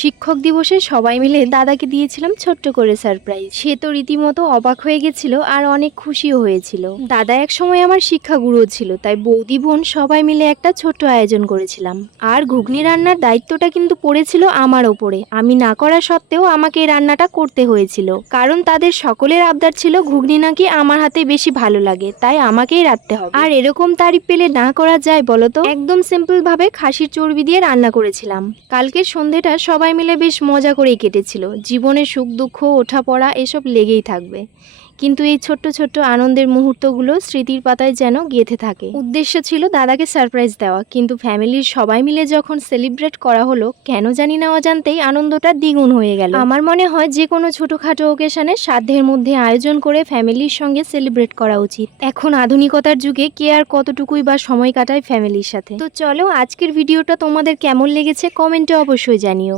শিক্ষক দিবসে সবাই মিলে দাদাকে দিয়েছিলাম ছোট্ট করে সারপ্রাইজ। সে তো রীতিমতো অবাক হয়ে গেছিল আর অনেক খুশিও হয়েছিল। দাদা এক সময় আমার শিক্ষাগুরু ছিল, তাই বৌদি বোন সবাই মিলে একটা ছোট্ট আয়োজন করেছিলাম। আর ঘুগনি রান্নার দায়িত্বটা কিন্তু পড়েছিল আমার ওপরে। আমি না করা সত্ত্বেও আমাকে এই রান্নাটা করতে হয়েছিল, কারণ তাদের সকলের আবদার ছিল ঘুগনি নাকি আমার হাতে বেশি ভালো লাগে, তাই আমাকেই রাঁধতে হবে। আর এরকম তারিফ পেলে না করা যায় বলো তো? একদম সিম্পল ভাবে খাসির চর্বি দিয়ে রান্না করেছিলাম। কালকের সন্ধেটা সবাই মিলে বেশ মজা করেই কেটেছিল। জীবনে সুখ দুঃখ ওঠাপড়া এসব লেগেই থাকবে, কিন্তু এই ছোট্ট ছোট্ট আনন্দের মুহূর্তগুলো স্মৃতির পাতায় যেন গেঁথে থাকে। উদ্দেশ্য ছিল দাদাকে সারপ্রাইজ দেওয়া, কিন্তু ফ্যামিলির সবাই মিলে যখন সেলিব্রেট করা হলো, কেন জানি না অজান্তেই আনন্দটা দ্বিগুণ হয়ে গেল। আমার মনে হয় যে কোনো ছোটখাটো ওকেশনে সাধ্যের মধ্যে আয়োজন করে ফ্যামিলির সঙ্গে সেলিব্রেট করা উচিত। এখন আধুনিকতার যুগে কে আর কতটুকুই বা সময় কাটায় ফ্যামিলির সাথে। তো চলো, আজকের ভিডিওটা তোমাদের কেমন লেগেছে কমেন্টে অবশ্যই জানিও।